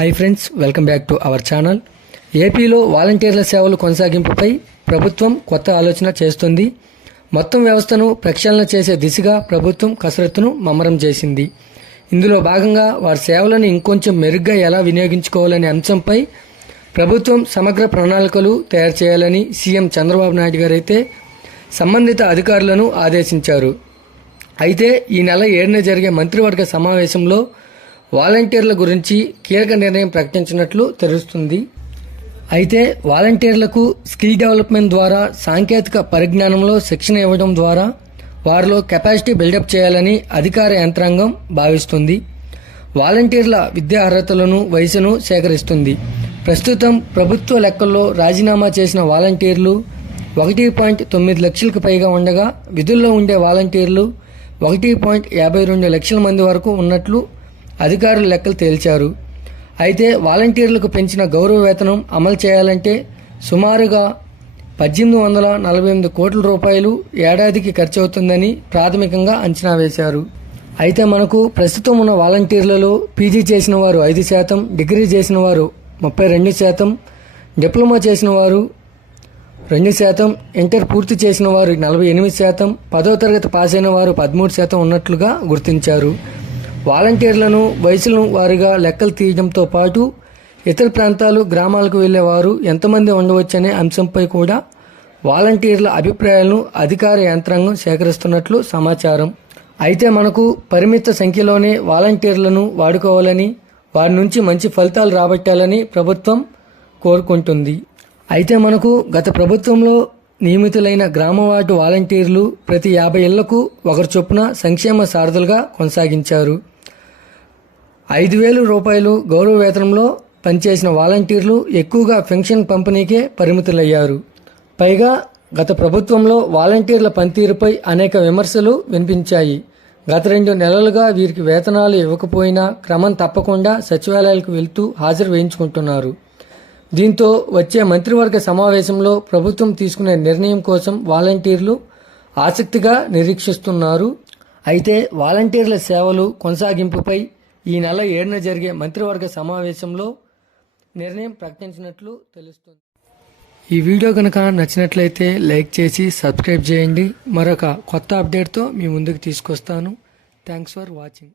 Hi friends, welcome back to our channel. ఏపీలో వాలంటీర్ల సేవలు కొనసాగింపుపై ప్రభుత్వం కొత్త ఆలోచన చేస్తుంది. మొత్తం వ్యవస్థను ప్రక్షాళన చేసే దిశగా ప్రభుత్వం కసరత్తును ముమ్మరం చేసింది. ఇందులో భాగంగా వారి సేవలను ఇంకొంచెం మెరుగ్గా ఎలా వినియోగించుకోవాలనే అంశంపై ప్రభుత్వం సమగ్ర ప్రణాళికలు తయారు చేయాలని సీఎం చంద్రబాబు నాయుడు గారు అయితే సంబంధిత అధికారులను ఆదేశించారు. అయితే ఈ నెల 7న జరిగే మంత్రివర్గ సమావేశంలో వాలంటీర్ల గురించి కీలక నిర్ణయం ప్రకటించినట్లు తెలుస్తుంది. అయితే వాలంటీర్లకు స్కిల్ డెవలప్మెంట్ ద్వారా సాంకేతిక పరిజ్ఞానంలో శిక్షణ ఇవ్వడం ద్వారా వారిలో కెపాసిటీ బిల్డప్ చేయాలని అధికార యంత్రాంగం భావిస్తుంది. వాలంటీర్ల విద్యా అర్హతలను వయసును సేకరిస్తుంది. ప్రస్తుతం ప్రభుత్వ లెక్కల్లో రాజీనామా చేసిన వాలంటీర్లు 1.9 లక్షలకు పైగా ఉండగా విధుల్లో ఉండే వాలంటీర్లు 1.52 లక్షల మంది వరకు ఉన్నట్లు అధికారులు లెక్కలు తేల్చారు. అయితే వాలంటీర్లకు పెంచిన గౌరవ వేతనం అమలు చేయాలంటే సుమారుగా 1848 కోట్ల రూపాయలు ఏడాదికి ఖర్చు అవుతుందని ప్రాథమికంగా అంచనా వేశారు. అయితే మనకు ప్రస్తుతం ఉన్న వాలంటీర్లలో పీజీ చేసిన వారు 5%, డిగ్రీ చేసిన వారు 32%, డిప్లొమా చేసిన వారు 2%, ఇంటర్ పూర్తి చేసిన వారు 48%, 10వ తరగతి పాస్ అయిన వారు 13% ఉన్నట్లుగా గుర్తించారు. వాలంటీర్లను వయసుల వారీగా లెక్కలు తీయడంతో పాటు ఇతర ప్రాంతాలు గ్రామాలకు వెళ్లేవారు ఎంతమంది ఉండవచ్చనే అంశంపై కూడా వాలంటీర్ల అభిప్రాయాలను అధికార యంత్రాంగం సేకరిస్తున్నట్లు సమాచారం. అయితే మనకు పరిమిత సంఖ్యలోనే వాలంటీర్లను వాడుకోవాలని, వారి నుంచి మంచి ఫలితాలు రాబట్టాలని ప్రభుత్వం కోరుకుంటుంది. అయితే మనకు గత ప్రభుత్వంలో నియమితులైన గ్రామవార్డు వాలంటీర్లు ప్రతి 50 ఇళ్లకు ఒకరు చొప్పున సంక్షేమ సారథులుగా కొనసాగించారు. 5,000 రూపాయలు గౌరవ వేతనంలో పనిచేసిన వాలంటీర్లు ఎక్కువగా పెన్షన్ పంపిణీకే పరిమితులయ్యారు. పైగా గత ప్రభుత్వంలో వాలంటీర్ల పనితీరుపై అనేక విమర్శలు వినిపించాయి. గత 2 నెలలుగా వీరికి వేతనాలు ఇవ్వకపోయినా క్రమం తప్పకుండా సచివాలయాలకు వెళ్తూ హాజరు వేయించుకుంటున్నారు. దీంతో వచ్చే మంత్రివర్గ సమావేశంలో ప్రభుత్వం తీసుకునే నిర్ణయం కోసం వాలంటీర్లు ఆసక్తిగా నిరీక్షిస్తున్నారు. అయితే వాలంటీర్ల సేవలు కొనసాగింపుపై ఈ నెల 7న జరిగే మంత్రివర్గ సమావేశంలో నిర్ణయం ప్రకటించినట్లు తెలుస్తుంది. ఈ వీడియో కనుక నచ్చినట్లయితే లైక్ చేసి సబ్స్క్రైబ్ చేయండి. మరొక కొత్త అప్డేట్తో మీ ముందుకు తీసుకొస్తాను. Thanks for watching.